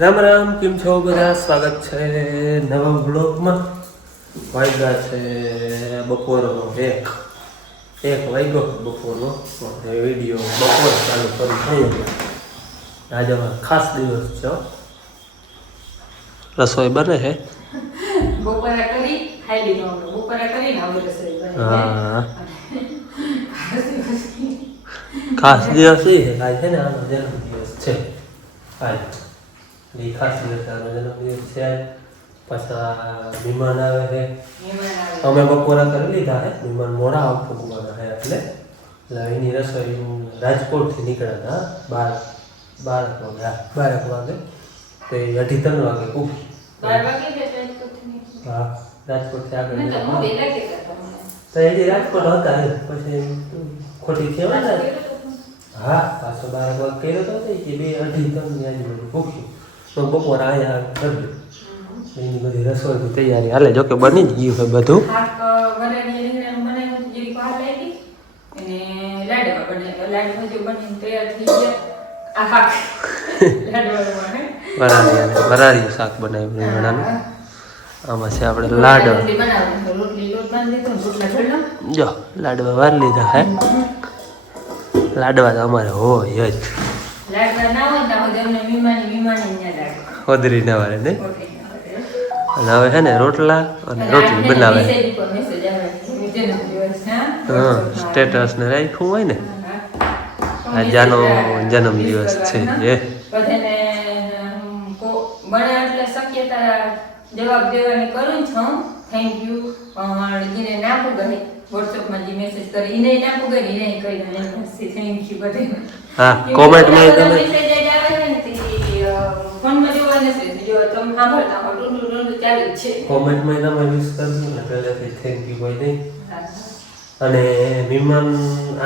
રામ રામ, કેમ છો બધા? સ્વાગત છે નવા બ્લોગમાં. વાગ્યા છે બપોરનો એક વાગ્યો બપોરનો. વિડીયો બપોર ચાલુ કરી થયો. આજે ખાસ દિવસ છે. રસોઈ બને છે. બપોરે કરી ખાઈ લીધું. બપોરે કરીને હવે રસોઈ બને. હા, ખાસ દિવસ એ છે કાલે છે ને, આનો જન્મદિવસ છે કાલે. એ ખાસ દિવસ આનો જન્મદિવસ છે. પાછા મહેમાન આવે છે. અમે બપોરા કરી લીધા છે. મહેમાન મોડા આવવાના છે એટલે એની રસોઈ રાજકોટથી નીકળ્યા હતા 12 વાગે. તો એ 2:30 વાગે ઉઠી. 12 વાગે હા, રાજકોટથી આગળ તો હજી રાજકોટ હતા પછી ખોટી છે. હા, પાછો 12 વાગે કર્યો તો કે 2:30 ની આજુબાજુ ભૂખ્યું. તો બપોર આયા કર્યું. એની બધી રસોઈની તૈયારી હાલે. જોકે બની જ ગયું છે બધું. વરાળીનું શાક બનાવ્યું રીંગણાનું. આમાં છે આપણે લાડવા. જો લાડવા વાર લીધા હે. લાડવા તો અમારે હોય જ. હોદરી ના વાળે ને. અને હવે છે ને રોટલા અને રોટલી બનાવે. હા, સ્ટેટસ ને રાખ્યું હોય ને. જાનો જન્મદિવસ છે એ. જવાબ દેવાની કરું છું. Thank you. એને ના પૂગે વોટ્સએપમાં જે મેસેજ કરી એને ના પૂગે એને કહી થેન્ક યુ બધે. હા, કોમેન્ટમાં તમે મેસેજ આવે ને તે ફોનમાં જોવા નથી. જો તમે સાંભળતા હો ડુંડું ચાલુ જ છે. કોમેન્ટમાં તમે યુઝ કરજો ને પહેલેથી થેન્ક યુ કોઈ નહીં. અને મહેમાન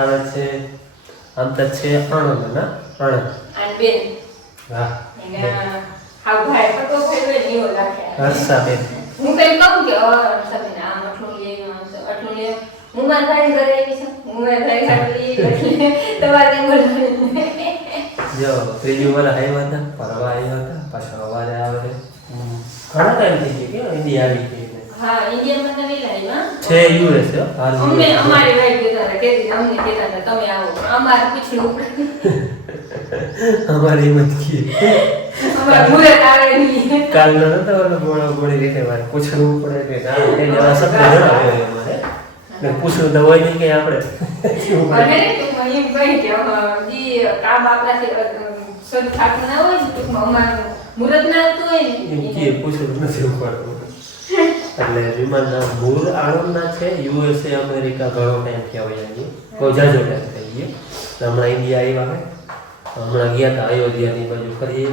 આવે છે આમ તો છે આણંદના આણંદ. અને બેન હા, એના હાવ ભાઈ ફટો ફેરવે નીવો રાખે. હર્ષાબેન. હું કઈ કહું કે સબીને આમ આટલું લે હું મારા ભાઈ ઘરે આવી છું. હું મારા ભાઈ ઘરે એટલે તમારે બોલવાનું. જો ત્રીજી વાર આવ્યા હતા, પરવા આવ્યા હતા, પાછા અવારે આવે છે. ઘણા ટાઈમ થઈ ગયો કે ઇન્ડિયા આવી ગઈ. હા, ઇન્ડિયામાં તો નહીં લાવ્યા છે યુએસ. અમને અમારી વાઈફ કહેતા હતા કે અમને કહેતા હતા તમે આવો પણ અમારે પૂછવું પડે. અમારી મત કી અમારે મુરત આવે નહીં. કાલનો નતો ઓલો બોળો બોળી રીતે મારે પૂછવું પડે કે ના એને આ શબ્દ જણાવે અમારે. ને પૂછવું તો હોય નહીં કે આપણે શું અને ટૂંકમાં એમ કહી કે જે કામ આપણાથી શરૂ થતું ના હોય ને ટૂંકમાં અમારું મુરત ના આવતું હોય ને એમ કે પૂછવું નથી પડતું. એટલે વિમાનના મૂળ આણંદના છે. યુએસએ અમેરિકા ઘણો ટાઈમ થયા હોય અહીં. બહુ જાજો ટાઈમ થઈ ગયો. હમણાં ઇન્ડિયા આવ્યા હે. હમણાં ગયા હતા અયોધ્યાની બાજુ ફરી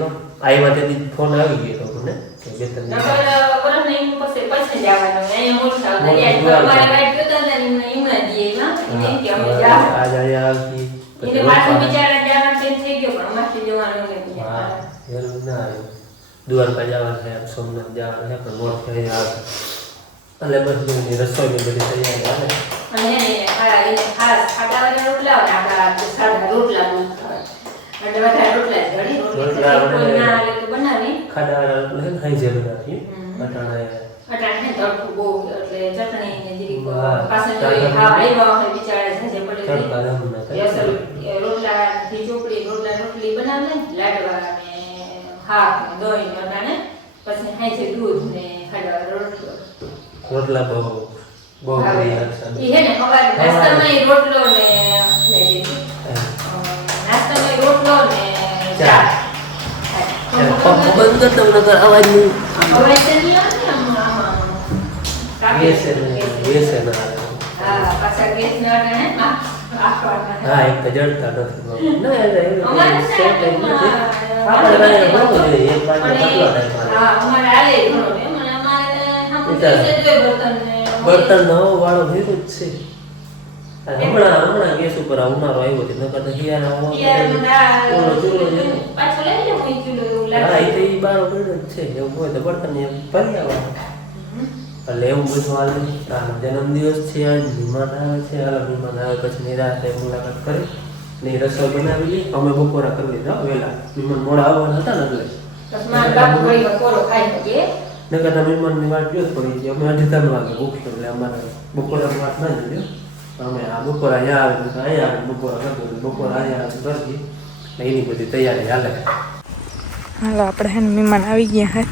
આવ્યા તેથી ફોન આવી ગયો હતો મને કે બેતન પછી જવાનું અહીંયા મોટા અમારે વાઈફ કહેતા હતા એમના દીએમાં કે અમે જાવ આજ આયા આવી એને પાછું બિચારા જવાનું ચેન્જ થઈ ગયો પણ અમારથી જવાનું નથી. હા, જરૂર ના આવ્યું. દ્વારકા જવાનું છે, સોમનાથ જવાનું છે પણ મોટ થઈ આવે એટલે બધી રસોઈની બધી તૈયારી આવે. અને એને ખાસ ખાટાવાળા રોટલા હોય આપણા સાદા રોટલા બનાવતા એટલે વધારે રોટલા જ ઘડી રોટલી ના આવે તો બનાવી ખાડાવાળા રોટલા છે ને હાઈ જે બનાવીએ અટાણે તડકો બહુ એટલે ચટણી ને જીરીક પાછળ આવ્યા હોય બિચારા સાજે પડે રોટલા થી ચોપડી રોટલી બનાવે લાડવા ને શાક ને દહીં ને અટાણે પછી હાઈ દૂધ ને ખાડાવાળા રોટલા બહુ ઈ હે ને સવારે નાસ્તામાં રોટલો ને નાસ્તામાં રોટલો ને ચા બંધ કરતો નકર અવાજ નહીં અવાજ તો નહીં આવે ને હા પાછા ગેસ ને અટાણે હા એક તો જડતા નથી ના અમારે આલે ઘણો એમ અમારે બર્તન નવો વાળો ભેગું જ છે. હમણાં ગેસ ઉપર ઉનાળો આવ્યો હતો નકર તો હિયાળો ચૂલો છે. હા, એ તો એ બારો ભેગો જ છે. એવું હોય તો બર્તન ભરી આવવાનું. એટલે એવું બધું હાલે. જન્મદિવસ છે આજ. મહેમાન આવે છે. મહેમાન આવે પછી નિરાતે મુલાકાત કરી ને રસોઈ બનાવી લઈ. અમે બપોરા કરી લીધા વહેલા. મહેમાન મોડા આવવાના હતા ને એટલે બસ મારા બાપુ ઘણી વાર કોરો ખાઈ શકે નકર મહેમાનની વાત જો પડી હતી અમે 2:30 વાગે ભૂખ્યો એટલે અમારે બપોરની વાત ના જોયો અમે આ બપોર અહીંયા આવે તો અહીંયા આવે બપોર કરતો બપોર અહીંયા આવે કરતી એટલે એની બધી તૈયારી હાલે હાલો આપણે હે ને મહેમાન આવી ગયા હે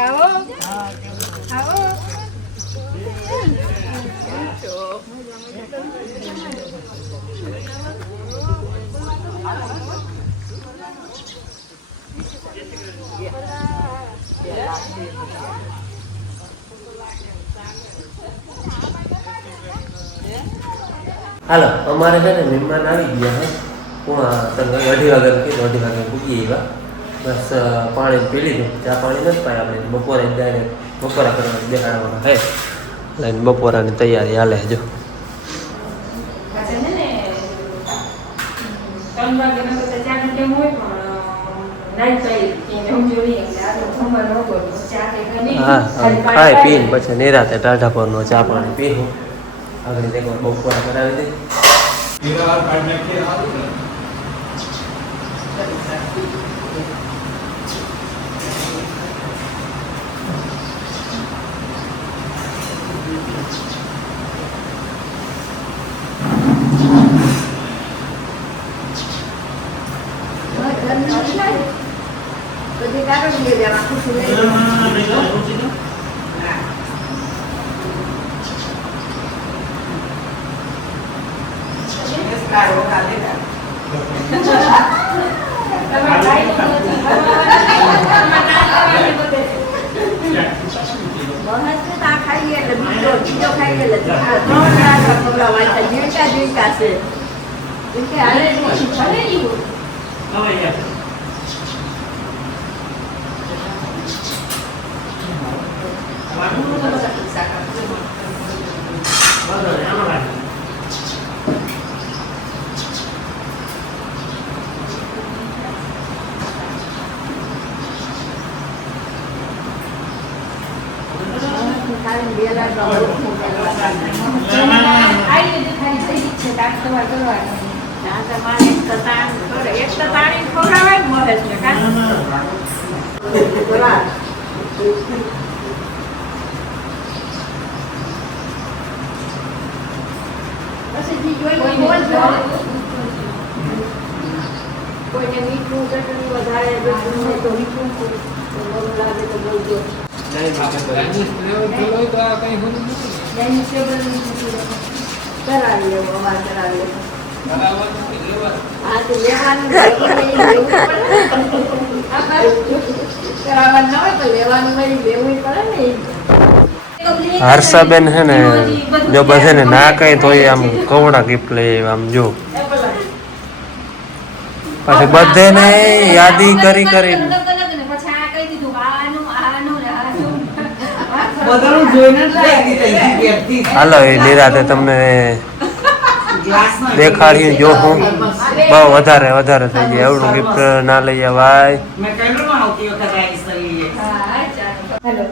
આવો આવો હાલો અમારે છે ને મહેમાન આવી ગયા હે પૂણા 2:30 વાગે કે 2:30 વાગે પૂગી આવ્યા બસ પાણી પી લીધું ચા પાણી નથી પાય આપણે બપોરે ડાયરેક્ટ બપોરા કરવા બેહાડવાના હે લઈને બપોરાની તૈયારી હાલે જો પાછળ છે ને 3 વાગ્યાનો તો ચા નો ટાઈમ હોય પણ નાઈ પાઈ કે જમજો નહીં એટલે આ તો જમવા ન હોય ચા કે નહીં હા ખાઈ પીને પછી નિરાતે ટાઢા પરનો ચા પાણી પીવું આગળ એક વાર બપોરા કરાવી દે બધી કાઢો લઈ લેવા ખુશી લઈ ખાઈએ એટલે બીજો ખાઈએ એટલે 3 ખવડાવવા જીવતા જીવતા છે હાલે કોઈને મીઠું ચટણી વધારે તો મીઠું લાગે તો બોલજો કરાવી લેવો અમાર કરાવી લેવો હા તો લેવાનું કરાવવાનું ના હોય તો લેવાનું લેવું પડે ને હર્ષાબેન હે ને જો બધે ને ના કઈ તો આમ કવડા ગિફ્ટ લઈ આમ જો પછી બધે ને યાદી કરી કરી હાલો એ નિરાતે તમને દેખાડીએ જો હું બહુ વધારે થઈ જાય એવડું ગિફ્ટ ના લઈ જવાય હેલો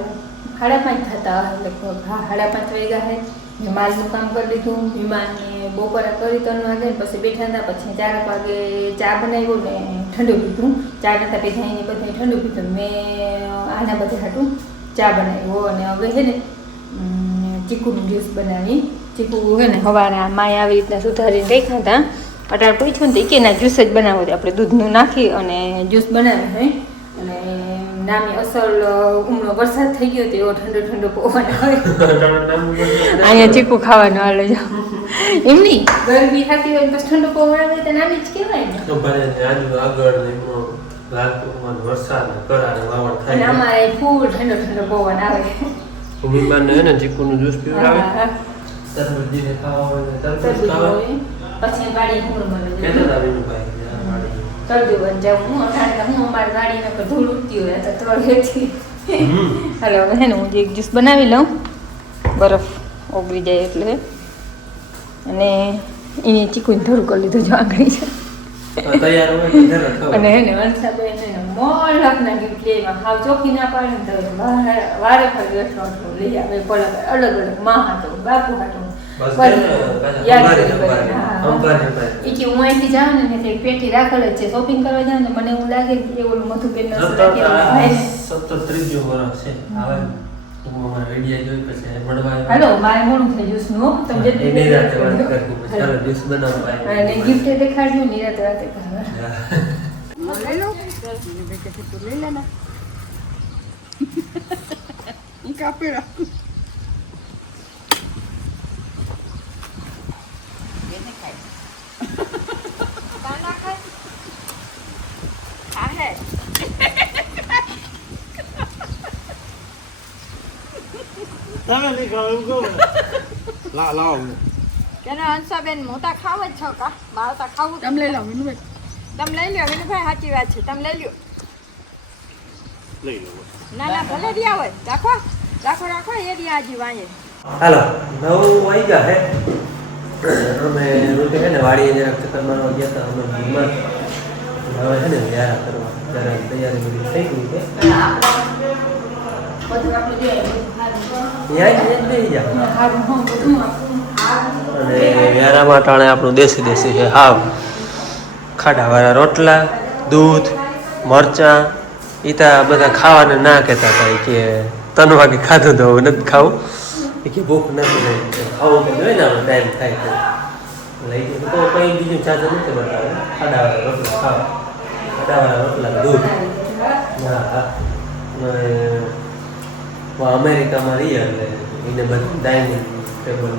5:30 થતા લગભગ 5:30 વાગ્યા હે મેં માલનું કામ કરી લીધું વિમાનને બપોરા કરી 3 વાગે પછી બેઠા હતા પછી 4 વાગે ચા બનાવ્યો ને ઠંડુ પીધું ચા નતા પીધા એને બધે ઠંડુ પીધું મેં આના બધે હાટું ચા બનાવ્યો અને હવે છે ને ચીકુનું જ્યુસ બનાવી ચીકુ છે ને સવારે માય આવી રીતના સુધારીને રાખ્યા હતા અટાર પૂછ્યું ને તો કે ના જ્યુસ જ બનાવો આપણે દૂધનું નાખી અને જ્યુસ બનાવી હોય અને નામે અસલ ઉમળો વરસાદ થઈ ગયો તો એવો ઠંડો પવન આવે અહીંયા ચીકુ ખાવાનું હાલે જો એમ નહીં ગરમી થતી હોય તો ઠંડો પવન આવે તો નાની જ કહેવાય ને વરસાદ કરારે વાવડ અને થાય અમારે ફૂલ ઠંડો પવન આવે વિમાન ને ચીકુનું જ્યુસ પીવડાવે તરબૂચને ખાવા હોય તો તરબૂચ તરબૂચ ખાવા હોય પછી વાડી હું મળે કેતા હતા વિનુભાઈ કે આ વાડી કરજો જાઉં હું અટાણે હું અમારી વાડીને પર ધૂળ ઉડતી હોય તો તળેથી હાલો હવે હે ને હું એક જ્યુસ બનાવી લઉં બરફ ઓગળી જાય એટલે અને એને ચીકુને થોડું કરી લીધું જો આંગળી છે તૈયાર હોય તો જરા ખાવ અને એને વંશાબેન એને મોળકના ગિફ્ટ લેવા હાવ ચોકી ના પાડે ને તો વારે ફરી અઠવાડિયું લઈ આવે પલક અલગ અલગ માં હાટો બાપુ હાટો બસ યાદ અંબારી એ કે હું અહીંથી જાઉં ને તે પેટી રાખેલ જ છે શોપિંગ કરવા જાઉં ને મને એવું લાગે કે ઓલું મધુબેન સતત ત્રીજો વર્ષ છે આવે અમારા રેડિયા જોઈ પછી મળવા હાલો મારે મોડું થઈ જ્યુસ નું તમે એ નહીં રાતે વાત કરતી પછી ચાલો જ્યુસ બનાવવા અને ગિફ્ટ દેખાડ્યું ની રાતે રાતે કરવા લઈ લો તું લઈ લે ને કાપી રાખું તમે નહીં ખાવ એવું કહો લાવો કેને હંસાબેન મોટા ખાવ જ છો કા મારે તો ખાવું તમે લઈ લો વિનુભાઈ તમે લઈ લો વિનુભાઈ સાચી વાત છે તમે લઈ લો લઈ લો ના ના ભલે રહ્યા હોય રાખો રાખો રાખો એ રહ્યા હજી વાંહે હાલો 9 વાગ્યા હે અમે રોટે છે ને વાડીએ જરાક ચક્કર મારવા ગયા હતા અમે બીમાર હવે છે ને વ્યારા કરવા જરા તૈયારી બધી થઈ ગઈ છે બધું આપણે જે યાદ નહીં જા હારું હું બધું આપણું અને વ્યારામાં ટાણે આપણું દેશી દેશી છે હાવ ખાડાવાળા રોટલા દૂધ મરચાં ઈતા બધા ખાવાને ના કહેતા હતા કે 3 વાગે ખાધું તો હવે નથી ખાવું એ કે ભૂખ નથી રહી ખાવું તો જોઈએ ને આપણે ટાઈમ થાય તો લઈ ગયું તો કંઈ બીજું ચાર્જ નથી બતાવે ખાડાવાળા રોટલા ખાવા ખાડાવાળા રોટલા દૂધ હા હા અમેરિકામાં રહીએ એટલે એને બધું ડાઇનિંગ ટેબલ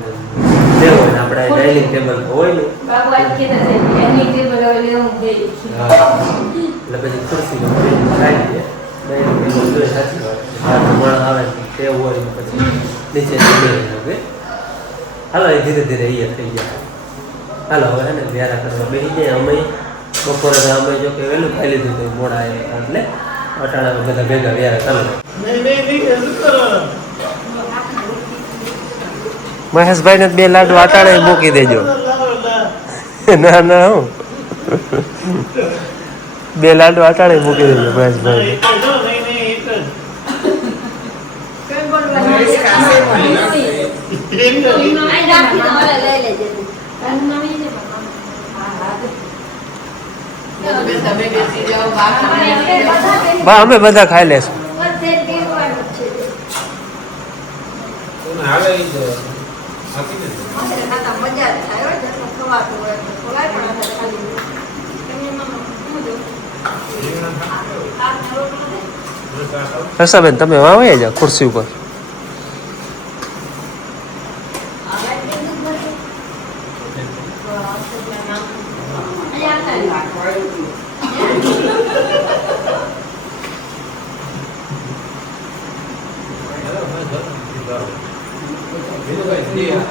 જે હોય ને આપણે ડાઇનિંગ ટેબલ હોય ને બાબુ આજ કહેતા છે કે એની ટેબલ હવે લેવું જોઈએ હા એટલે પછી ખુરશીમાં બેસીને ખાઈ લઈએ ડાઇનિંગ ટેબલ જોઈએ સાચી વાત છે બહાર માણસ આવે છે ટેવ હોય ને પછી નીચે જમી લઈએ હાલો એ ધીરે ધીરે એ થઈ ગયા હાલો હવે છે ને વ્યારા કરવા બેસી જાય અમે બપોરે તો અમે જો કે વહેલું ખાઈ લીધું તો મોડા આવ્યા એટલે અટાણા બધા ભેગા વ્યારા કરો નહીં કરો મહેશભાઈ ને 2 લાડુ આટાણે મૂકી દેજો ના ના હું 2 લાડુ આટાણે મૂકી દેજો મહેશભાઈ બા અમે બધા ખાઈ લેશું મજા થાય જેટલું ખવાતું હોય ખોલાય પણ ખાલી હર્ષાબેન તમે વાવે જાઓ ખુરશી ઉપર લેવા